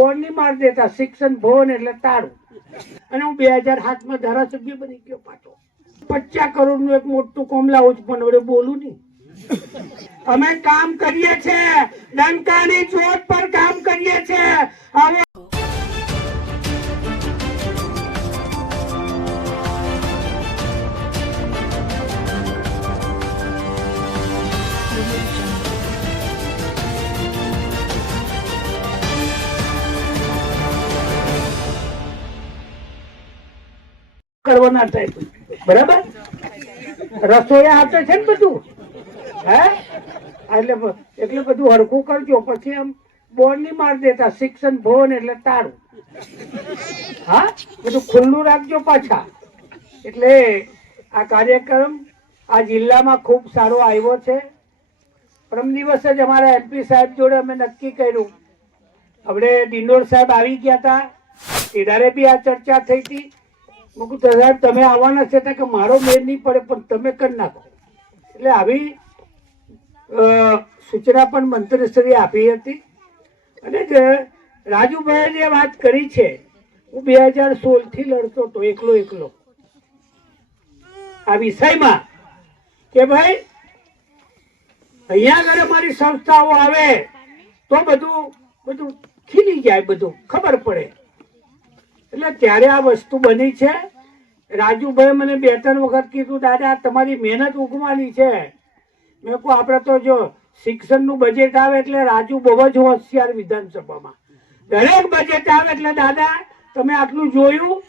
Board નહીં મારી દેતા શિક્ષણ ભવન એટલે તારું. અને હું બે હજાર સાતમાં ધારાસભ્ય બની ગયો પાછો. પચાસ કરોડનું એક મોટું કોમ લાવું છું પણ હવે બોલું નહીં. અમે કામ કરીએ છીએ ડંકાની ચોટ પર કામ કરીએ છીએ. હવે કરવાના ટાઈપ બરાબર? રસોયા હાથે છે ને બધું? હે? એટલે એટલે બધું હરખું કરજો. પછી આમ બોર્ડ નહીં મારી દેતા. શિક્ષણ ભવન એટલે તારું. હા? બધું ખુલ્લું રાખજો પાછા. એટલે આ કાર્યક્રમ આ જિલ્લામાં ખૂબ સારો આવ્યો છે. પરમ દિવસે જ અમારા એમપી સાહેબ જોડે અમે નક્કી કર્યું. આપણે ડિંડોર સાહેબ આવી ગયા હતા. ત્યારે બી આ ચર્ચા થઈ હતી. મુકુ દાદા, તમે આવવાના છે કે મારો મેળ નહીં પડે, પણ તમે કરી નાખો. એટલે આવી સૂચના પણ મંત્રીશ્રીએ આપી હતી. અને જે રાજુભાઈ જે વાત કરી છે, હું બે હજાર સોળથી લડતો હતો, એકલો એકલો. આ વિષયમાં કે ભાઈ, અહીંયા આગળ અમારી સંસ્થાઓ આવે, તો બધું બધું ખીલી જાય બધું, ખબર પડે. એટલે ત્યારે આ વસ્તુ બની છે. રાજુભાઈ મને બે ત્રણ વખત કીધું, દાદા તમારી મહેનત ઉગવાની છે. મેં કહું, આપણે તો જો શિક્ષણનું બજેટ આવે એટલે રાજુ બહુ જ હોશિયાર વિધાનસભામાં. દરેક બજેટ આવે એટલે, દાદા, તમે આટલું જોયું?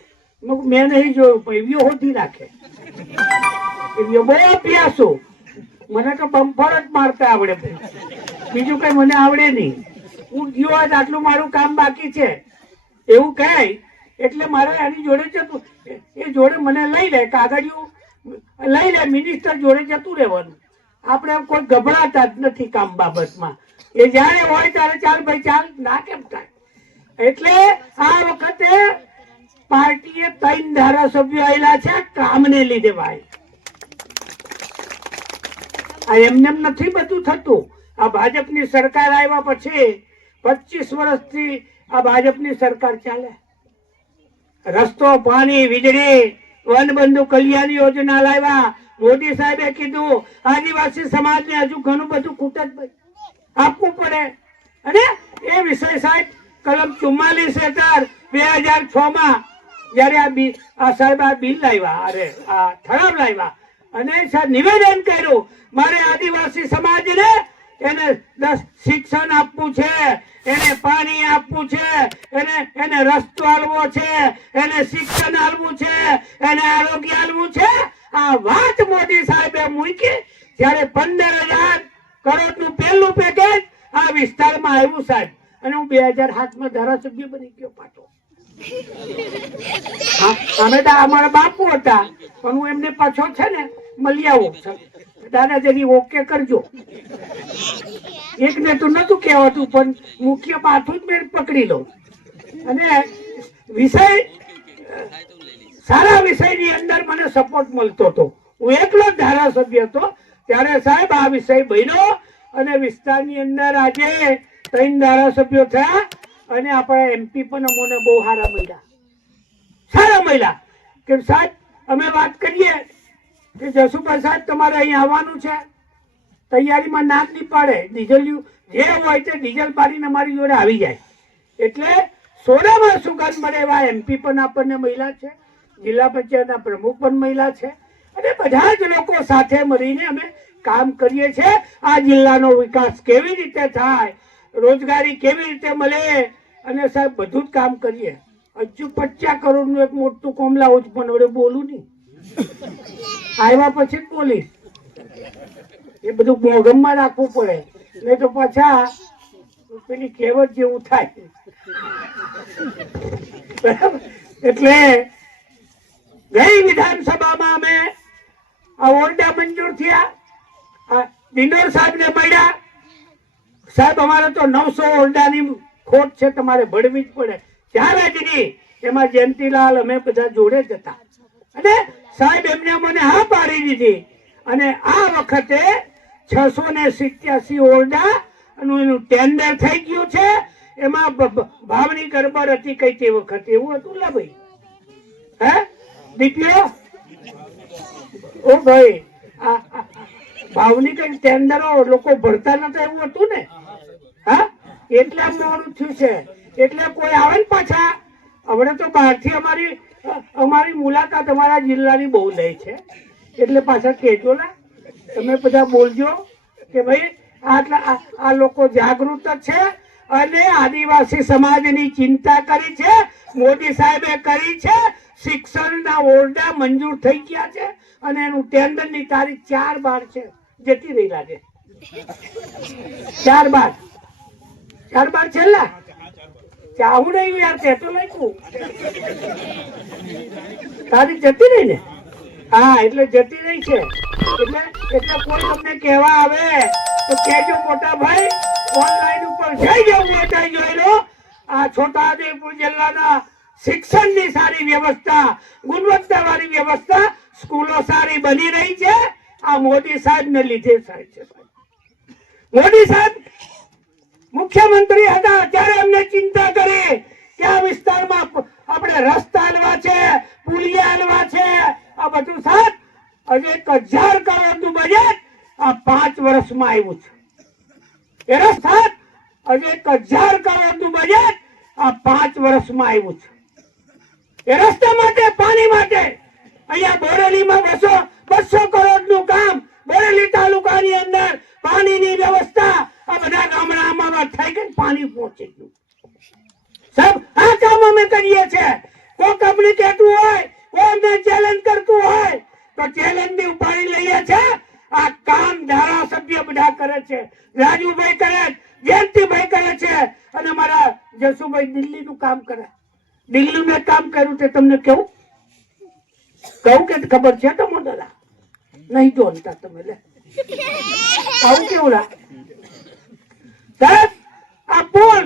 મેં નહીં જોયું પૈવીઓ હોતી નાખે. એવી બહુ અભ્યાસો. મને તો બમ્ફર જ મારતા આવડે બીજું કઈ મને આવડે નહીં. હું ગયો આટલું મારું કામ બાકી છે. એવું કહે એટલે મારે એની જોડે જતું, એ જોડે મને લઈ લે, કાગળિયું, લઈ લે મિનિસ્ટર જોડે જતું રહેવાનું. આપણે કોઈ ગભરાતા જ નથી કામ બાબતમાં. એ જ્યારે હોય ત્યારે ચાલ ભાઈ, ચાલ, ના કેમ થાય? એટલે આ વખતે પાર્ટીએ ત્રણ ધારાસભ્યો આવેલા છે, કામને લીધે ભાઈ. આ એમને નથી બધું થતું. આ ભાજપની સરકાર આવ્યા પછી પચીસ વર્ષથી આ ભાજપની સરકાર ચાલે. રસ્તો, પાણી, વીજળી, વનબંધુ કલ્યાણ યોજના લાવ્યા. મોદી સાહેબે કીધું, આદિવાસી સમાજને હજુ ઘણું બધું ખૂટત આપવું પડે. અને એ વિષય સાહેબ, કલમ ચુમ્માલીસ હેઠળ બે હજાર છ માં જયારે આ સાહેબ આ બિલ લાવ્યા, અરે, આ ઠરાવ લાવ્યા. અને સાહેબ નિવેદન કર્યું, મારે આદિવાસી સમાજને એને શિક્ષણ આપવું છે, એને પાણી આપવું છે, એને એને રસ્તો આલવો છે, એને શિક્ષણ આલવું છે, એને આરોગ્ય આલવું છે. આ વાત મોદી સાહેબે મૂકી, જયારે પંદર હજાર કરોડનું પહેલું પેકેજ આ વિસ્તારમાં આવ્યું સાહેબ. અને હું બે હજાર સાતમાં ધારાસભ્ય બની ગયો પાટો અમે તો અમારા બાપુ હતા, પણ હું એમને પાછો છે ને, મળી આવું દાદાજી ઓકે કરજો. એકને તો નતું કહેવાતું, પણ મુખ્ય પાથું જ મેં પકડી લઉં. અને વિષય, સારા વિષયની અંદર મને સપોર્ટ મળતો હતો. હું એકલો જ ધારાસભ્ય હતો, ત્યારે સાહેબ આ વિષય બન્યો અને વિસ્તારની અંદર આજે ત્રણ ધારાસભ્યો થયા અને આપણા એમપી પણ અમોને બહુ સારા મળ્યા. સારા મળ્યા. કે સાહેબ, અમે વાત કરીએ કે જસુભાઈ સાહેબ, તમારે અહીં આવવાનું છે? તૈયારીમાં નાક નહીં પાડે ડીઝલ જે હોય તે ડીઝલ પાડીને અમારી જોડે આવી જાય. એટલે સોનામાં સુગંધ મળે એવા એમપી પણ આપણને મહિલા છે. જિલ્લા પંચાયતના પ્રમુખ પણ મહિલા છે. અને બધા જ લોકો સાથે મળીને અમે કામ કરીએ છીએ. આ જિલ્લાનો વિકાસ કેવી રીતે થાય, રોજગારી કેવી રીતે મળે, અને સાહેબ બધું જ કામ કરીએ. હજુ પચાસ કરોડનું એક મોટું કોમ લાવું છું પણ હવે બોલું નહીં. આવ્યા પછી જ બોલીશ. એ બધું મોગમમાં રાખવું પડે. નહીં તો પાછા પેલી કહેવત જેવું થાય? એટલે ગઈ વિધાનસભામાં અમે આ ઓરડા મંજૂર થયા. આ દિંડોર સાહેબને મળ્યા. સાહેબ, અમારે તો નવસો ઓરડાની ખોટ છે, તમારે ભળવી જ પડે. ત્યારે જ નહીં, એમાં જયંતિલાલ અમે બધા જોડે જ હતા. અને સાહેબ એમને મને હા પાડી દીધી. અને આ વખતે છસો ને સિત્યાસી ઓરડા એનું ટેન્ડર થઈ ગયું છે. એમાં ભાવની ગરબડ હતી કઈ તે વખતે? એવું હતું લા ભાઈ. હે? દીપ્યો? ઓ ભાઈ ભાવની કઈ ટેન્ડરો લોકો ભરતા નતા એવું હતું ને? હા? એટલે મોડું થયું છે. એટલે કોઈ આવે ને પાછા? હમણાં તો બહારથી અમારી અમારી મુલાકાત અમારા જિલ્લાની બહુ લે છે. એટલે પાછા કહેજો ને તમે બધા બોલજો કે ભાઈ આટલા આ- લોકો જાગૃત છે અને આદિવાસી સમાજની ચિંતા કરી છે. મોદી સાહેબે કરી છે. શિક્ષણના ઓરડા મંજૂર થઈ ગયા છે અને એનું ટેન્ડરની તારીખ ચાર બાર છે. જતી રહી લાગે. ચાર બાર. ચાર બાર છેલ્લા? ચાહું નહીં યાર તે તો લખ્યું. તારીખ જતી રહી ને? હા, એટલે જતી રહી છે. એટલે એટલે કોઈ તમને કહેવા આવે, તો કહેજો મોટા ભાઈ ઓનલાઈન ઉપર જઈ જવું તો જોઈ લો આ છોટાઉદેપુર જિલ્લાના શિક્ષણની સારી વ્યવસ્થા, ગુણવત્તાવાળી વ્યવસ્થા સ્કૂલો સારી બની રહી છે. આ મોદી સાહેબને લીધે થાય છે. મોદી સાહેબ મુખ્યમંત્રી હતા, ત્યારે એમને ચિંતા કરી કે આ વિસ્તારમાં આપણે રસ્તા આલવા છે, પુલિયા આલવા છે આ બધું સાહેબ હજુ એક હજાર કરોડનું બજેટ આ પાંચ વર્ષમાં આવ્યું છે. એ સાહેબ હજુ એક હજાર કરોડનું બજેટ આ પાંચ વર્ષમાં આવ્યું છે. એ રસ્તા માટે, પાણી માટે. અહીંયા બોરેલીમાં બસો બસો કરોડનું કામ બોરેલી તાલુકાની અંદર પાણીની વ્યવસ્થા આ બધા ગામડામાં થઈ ગઈ પાણી પહોંચી ગયું. સાહેબ, આ કામ અમે કરીએ છીએ. કોઈ કંપની કહેતું હોય કોઈ ચેલેન્જ કરતું હોય તો ચેલેન્જની ઉપાડી લઈએ છે. આ કામ ધારાસભ્ય બધા કરે છે. રાજુભાઈ કરે જયંતિભાઈ કરે છે અને મારા જસુભાઈ દિલ્હીનું કામ કરે. દિલ્હીનું કામ કર્યું તે તમને કેવું કહું કે ખબર છે તો મોટલા નહીં જોનતા તમે, લે. કહું કેવું સાહેબ, આ પુલ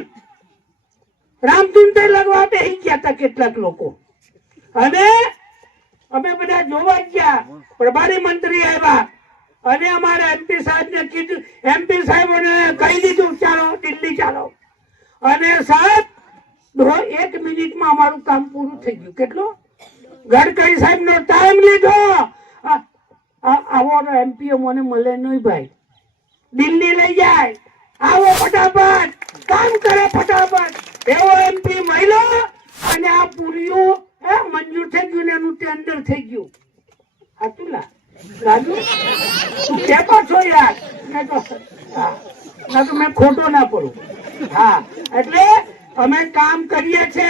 રામધૂન લગવા બે ગયા હતા કેટલાક લોકો. અને અમે બધા જોવા ગયા. પ્રભારી મંત્રી આવ્યા. અને અમારા એમપી સાહેબ ને કીધું એમપી સાહેબ કહી દીધું, ચાલો, દિલ્હી ચાલો. અને સાહેબ એક મિનિટમાં અમારું કામ પૂરું થઈ ગયું. કેટલું? ગડકરી સાહેબ નો ટાઈમ લીધો આવો એમપીઓ મને મળે નહીં ભાઈ. દિલ્હી લઈ જાય. આવો ફટાફટ. કામ કરે ફટાફટ. એવો એમપી મળ્યો અને આ થઈ ગયું અંદર થઈ ગયું. હાચું લા રાજુ? તું કેતો છો યાર? મેં તો હા. તો મેં ખોટો ના પડું. હા. એટલે અમે કામ કરીએ છે.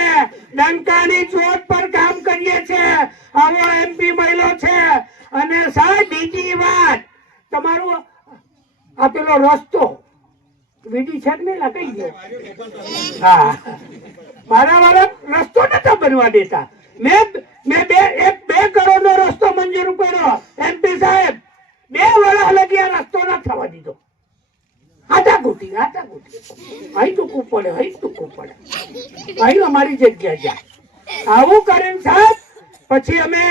ડંકાની ચોટ પર કામ કરીએ છે. આવો એમપી મહિલો છે. અને સાહેબ, બીજી વાત. તમારું આ પેલો રસ્તો વીડી છે નહીં? લગાઈ ગયો. હા. મારા વાળા રસ્તો નતા બનવા દેતા. મેં મેં બે એક બે કરોડનો રસ્તો મંજૂર કર્યો એમપી સાહેબ. બે વર્ષ લગી આ રસ્તો ના થવા દીધો. આટા કુટી આટા કુટી અહીં ટૂંકું પડે, અહીં ટૂંકું પડે. અહીં અમારી જગ્યા જ્યાં આવું કરીને સાહેબ, પછી અમે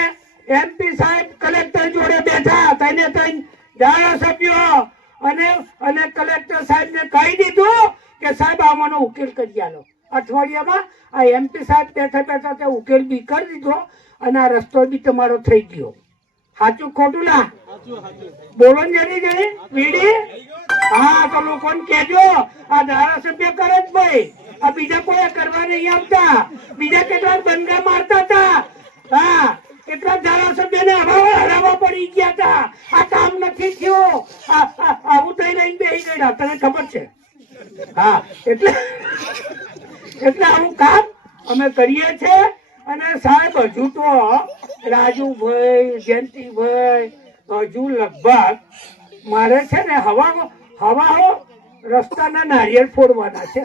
એમપી સાહેબ કલેક્ટર જોડે બેઠા, તઈને તઈને ધારાસભ્યો અને અને કલેક્ટર સાહેબને કહી દીધું કે સાહેબ, આમાંનો ઉકેલ કરી આલો. અઠવાડિયામાં આ એમપી સાહેબ બેઠા બેઠા તે ઉકેલ બી કરી દીધો અને આ રસ્તો બી તમારો થઈ ગયો. સાચું ખોટું ના બોલો જરી જરી વીડી હા, તો લોકોને કહેજો, આ ધારાસભ્ય કરે જ ભાઈ. આ બીજા કોઈ કરવા નહીં આવતા. બીજા કેટલા બંગા મારતા હતા. હા કેટલા ધારાસભ્યને હરાવા હરાવા પડી ગયા હતા. આ કામ નથી થયું. આવું થઈ રહીને બેસી ગયા તને ખબર છે? હા, એટલે એટલે આવું કામ અમે કરીએ છીએ. અને સાહેબ, હજુ તો રાજુભાઈ, જયંતિભાઈ, હજુ લગભગ મારે છે ને હવા હવાઓ રસ્તાના નારિયેળ ફોડવાના છે.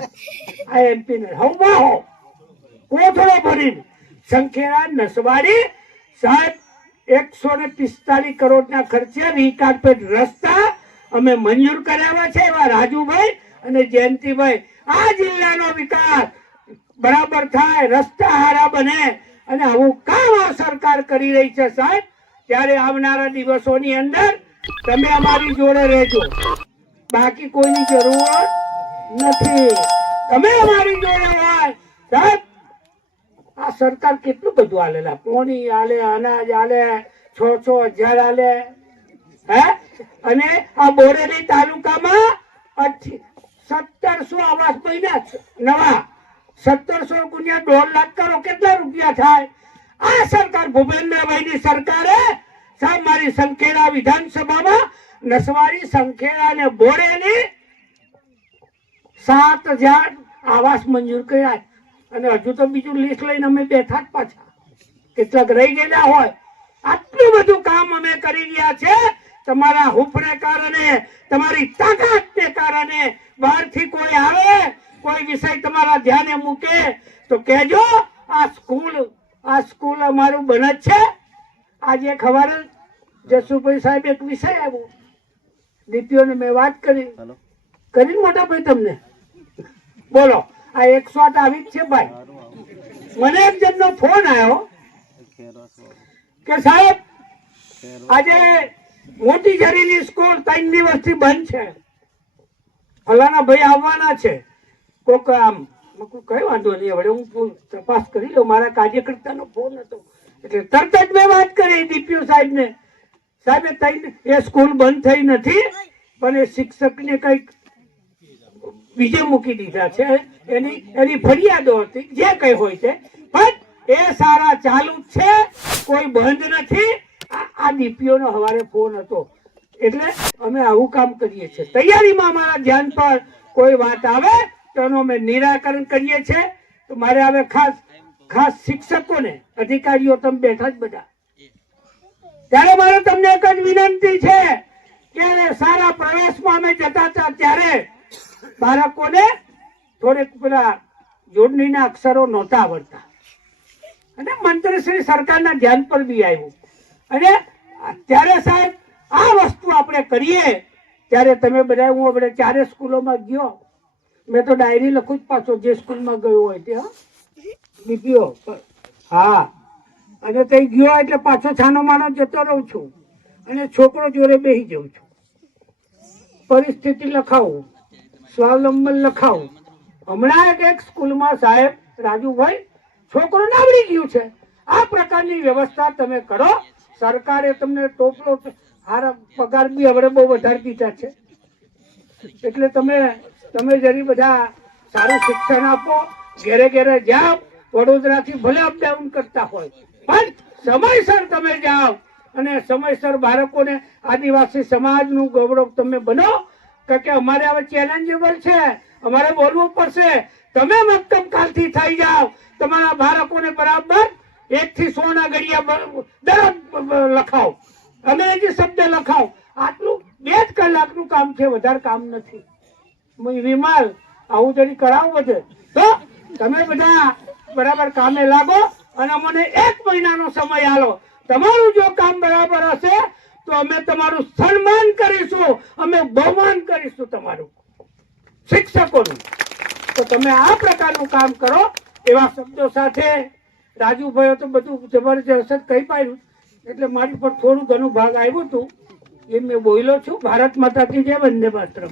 આ એમપી ને હવાઓ કોથળો ભરીને સંખેડા નસવાડી, સાહેબ, એકસો ને પિસ્તાલીસ કરોડના ખર્ચે રીકાર્પેટ રસ્તા અમે મંજૂર કરાવ્યા છે એવા રાજુભાઈ અને જયંતિભાઈ. આ જિલ્લાનો વિકાસ. બરાબર થાય, રસ્તા હારા બને અને આવું કામ આ સરકાર કરી રહી છે સાહેબ, ત્યારે આવનારા દિવસોની અંદર તમે અમારી જોડે રહેજો. બાકી કોઈની જરૂર નથી. તમે અમારી જોડે હોય. સાહેબ, આ સરકાર કેટલું બધું આલેલા પોણી આલે, અનાજ આલે, છ છ હજાર આલે. હે? અને આ બોરેલી તાલુકામાં સત્તરસો આવાસ મહિના નવા. સત્તરસો ગુણ્યા દોઢ લાખ કરો, કેટલા રૂપિયા થાય? આ સરકાર ભૂપેન્દ્રભાઈ ની સરકારે સાહેબ મારી સંખેડા વિધાનસભામાં નસવારી સંખેડા અને બોરેલી સાત હજાર આવાસ મંજૂર કર્યા અને હજુ તો બીજું લિસ્ટ લઈને અમે બેઠા જ પાછા. કેટલાક રહી ગયેલા હોય. આટલું બધું કામ અમે કરી રહ્યા છે. તમારા હુફને કારણે, તમારી તાકાતને કારણે બહારથી કોઈ આવે કોઈ વિષય તમારા ધ્યાને મૂકે તો કહેજો આ સ્કૂલ આ સ્કૂલ અમારું બને છે. આજે ખબર જસુભાઈ સાહેબ એક વિષય આવ્યો. દીપીઓને મેં વાત કરી. કરી મોટા ભાઈ તમને? બોલો આ એકસો આઠ આવી જ છે ભાઈ. મને એક જણનો ફોન આવ્યો કે સાહેબ આજે મોટી ઝરીની સ્કૂલ ત્રણ દિવસથી બંધ છે. ફલાના ભાઈ આવવાના છે. કોક આમ કઈ વાંધો નહીં. હવે હું તપાસ કરી લઉં. મારા કાર્યકર્તાનો ફોન હતો. એટલે તરત જ મેં વાત કરી ડીપીઓ સાહેબને. સાહેબે ત્રણ એ સ્કૂલ બંધ થઈ નથી, પણ એ શિક્ષકને કંઈક બીજે મૂકી દીધા છે. એની એની ફરિયાદો હતી, જે કઈ હોય છે. પણ એ સારા ચાલુ છે. કોઈ બંધ નથી. આ- આ ડીપીઓ નો હવારે ફોન હતો. એટલે અમે આવું કામ કરીએ છીએ. તૈયારીમાં અમારા ધ્યાન પર કોઈ વાત આવે તો અમે નિરાકરણ કરીએ છીએ, તો મારે હવે ખાસ ખાસ શિક્ષકોને, અધિકારીઓ તમે બેઠા જ બધા. ત્યારે મારે તમને એક જ વિનંતી છે કે સારા પ્રવેશમાં અમે જતા હતા ત્યારે બાળકોને થોડેક પેલા જોડણીના અક્ષરો નહોતા આવડતા. અને મંત્રીશ્રી સરકારના ધ્યાન પર બી આવ્યું. અને ત્યારે સાહેબ આ વસ્તુ આપણે કરીએ, ત્યારે તમે બધા હું આપણે ચારે સ્કૂલોમાં ગયો. મેં તો ડાયરી લખું જ પાછો, જે સ્કૂલમાં ગયો હોય તે, હા. ડીપીઓ હા. અને તે ગયો એટલે પાછો છાનો માનો જતો રહું છું. અને છોકરો જોડે બેસી જાઉં છું. પરિસ્થિતિ લખાવું, સ્વાવલંબન લખાવું. હમણાં એક એક સ્કૂલમાં સાહેબ રાજુભાઈ, છોકરો આવડી ગયું છે. આ પ્રકારની વ્યવસ્થા તમે કરો. સરકારે તમને ટોપલો, હારા પગાર બી હવે બહુ વધારી દીધા છે. એટલે તમે તમે જરી બધા સારું શિક્ષણ આપો, ઘેરે ઘેરે જાઓ, વડોદરાથી ભલે અપડાઉન કરતા હોય. પણ સમયસર તમે જાઓ અને સમયસર બાળકોને આદિવાસી સમાજનું ગૌરવ તમે બનો. કે અમારે હવે ચેલેન્જેબલ છે. અમારે બોલવું પડશે. તમે મક્કમ કાલથી થઈ જાઓ. તમારા બાળકોને બરાબર એક થી સો ના ઘડિયા દરરોજ બ- અંગ્રેજી શબ્દ લખાવ. આટલું, બે જ કલાકનું કામ છે, વધારે કામ નથી. વિમાલ, આવું જરી કરાવું બધે. તો તમે બધા બરાબર કામે લાગો અને મને એક મહિનાનો સમય આલો. તમારું જો કામ બરાબર હશે, તો અમે તમારું સન્માન કરીશું. અમે બહુમાન કરીશું તમારું. શિક્ષકોનું. તો તમે આ પ્રકારનું કામ કરો એવા શબ્દો સાથે. રાજુભાઈ તો બધું જબરજસ્ત જ કહી પાડ્યું. એટલે મારી પર થોડું ઘણું ભાગ આવ્યું હતું. એ મેં બોલ્યો છું. ભારત માતાથી જય વંદે માતરમ.